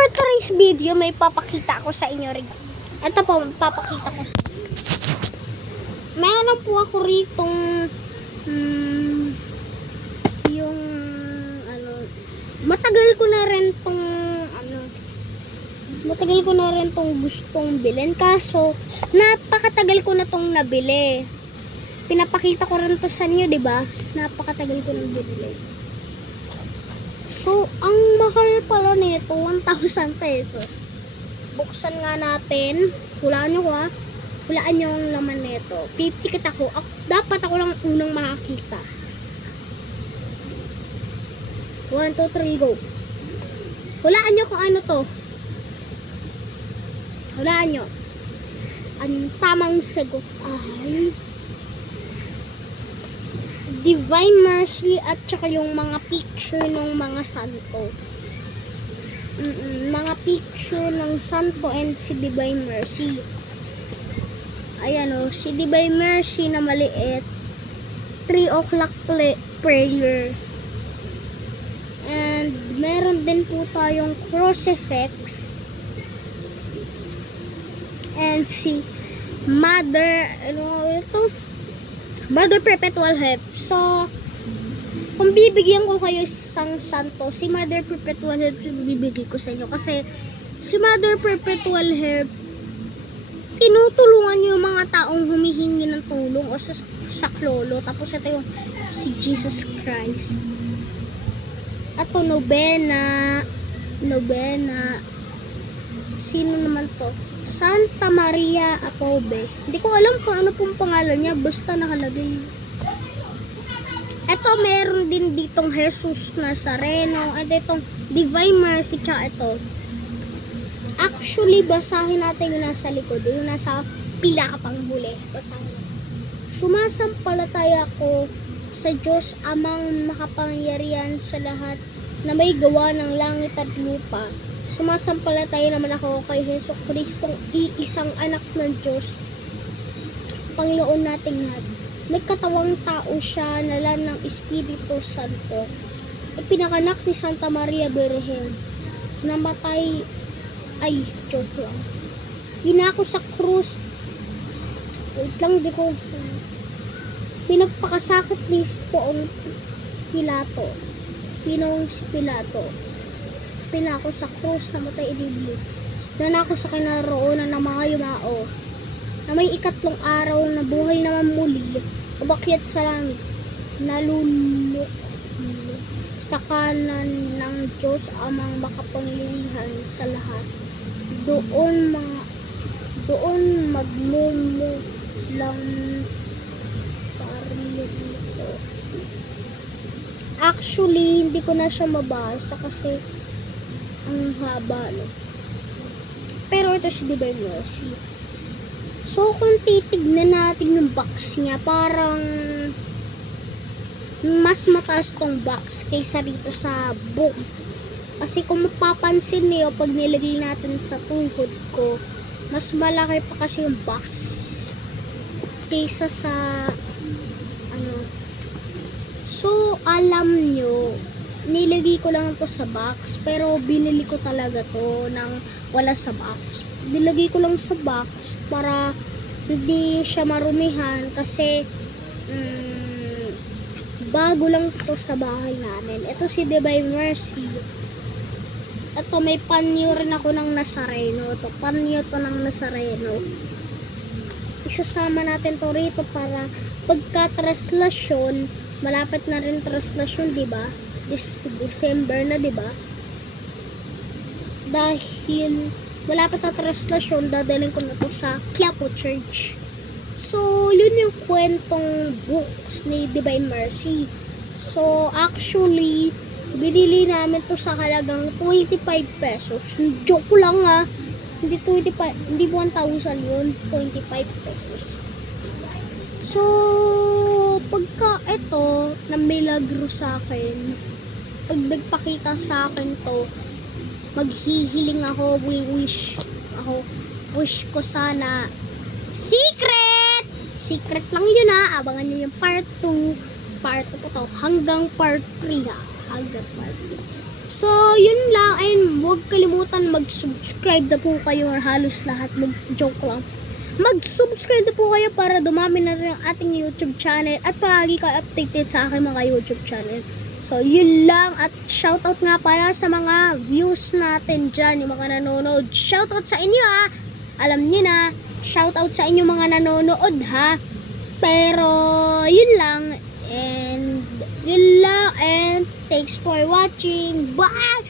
For today's video, may papakita ako sa inyo rin. Ito po, papakita ko sa inyo. Meron po ako ritong yung matagal ko na rin tong gustong bilhin, kaso napakatagal ko na tong nabili. Pinapakita ko rin to sa inyo, 'di ba? Napakatagal ko nang binili. So, ang mahal pala nito, 1,000 pesos. Buksan nga natin. Hulaan nyo ko, ha. Hulaan nyo ang laman nito. Pipikit ako. Dapat ako lang unang makakita. 1, 2, 3, go. Hulaan nyo kung ano to. Hulaan nyo. Ang tamang sagot ay Divine Mercy at saka yung mga picture ng mga santo. Mga picture ng santo and si Divine Mercy. Ayan o, si Divine Mercy na maliit. 3 o'clock prayer. And meron din po tayong crucifix. And si Mother, Mother Perpetual Help. So, kung bibigyan ko kayo isang santo, si Mother Perpetual Help bibigay ko sa inyo. Kasi, si Mother Perpetual Help, tinutulungan niyo yung mga taong humihingi ng tulong o sa saklolo. Tapos, ito yung si Jesus Christ. Ito, Novena. Sino naman to? Santa Maria Apobe. Hindi ko alam kung ano pong pangalan niya. Basta nakalagay. Ito, meron din ditong Jesus Nazareno. At itong Divine Mercy. Tsaka ito. Actually, basahin natin yung nasa likod. Yung nasa pila ka pang huli. Basahin natin. Sumasampalataya ko sa Diyos Amang makapangyarihan sa lahat na may gawa ng langit at lupa. Sumasampalataya naman ako kay Hesus Kristong iisang anak ng Diyos, Panginoon nating lahat. May katawang tao siya, nalan ng Espiritu Santo. Ipinanganak ni Santa Maria Birhen. Namatay, joke lang. Ginako sa krus. Wait lang, di ko. Pinagpakasakit ni Poong Pilato. Pinong si Pilato. Pinako sa krus, namatay idibli. Nanako sa kinaroonan ng mga yumao. Na may ikatlong araw na buhay naman muli, umakyat sa langit, nalulok sa kanan ng Diyos Amang makapangyarihan sa lahat. Doon magmumulang parito. Actually, hindi ko na siya mabasa kasi ang haba, no? Pero ito si Divine Mercy. So, kung titignan natin yung box niya, parang mas mataas tong box kaysa dito sa book. Kasi kung mapapansin niyo, pag nilagay natin sa tuhod ko, mas malaki pa kasi yung box kaysa sa So, alam nyo, nilagay ko lang to sa box, pero binili ko talaga to nang wala sa box. Nilagay ko lang sa box para hindi siya marumihan kasi bago lang to sa bahay namin. Ito si Divine Mercy. Ito, may panyo rin ako ng Nazareno. Ito, panyo to ng Nazareno. Isasama natin to rito para pagka-traslasyon, malapit na rin traslasyon, diba? December na, diba? Dahil malapit na traslasyon, dadalhin ko na to sa Quiapo Church. So, yun yung kwentong books ni Divine Mercy. So, actually, binili namin to sa halagang 25 pesos. Joke lang, ha. Hindi 25, hindi 1,000 yun. 25 pesos. So, pagka ito, na milagro sa akin, pag nagpakita sa akin to, maghihiling ako, wish ko sana, secret lang yun, ha, abangan nyo yung part 2 po to, hanggang part 3, ha, hanggang part 3. So, yun lang, and huwag kalimutan kalimutan mag-subscribe na po kayo, halos lahat, joke lang. Mag-subscribe na po kayo para dumami na rin ang ating YouTube channel at palagi kayo updated sa aking mga YouTube channel. So, yun lang. At shoutout nga pala sa mga views natin dyan, yung mga nanonood. Shoutout sa inyo ha. Alam niyo na, shoutout sa inyo mga nanonood ha. Pero, yun lang. And, yun lang. And, thanks for watching. Bye!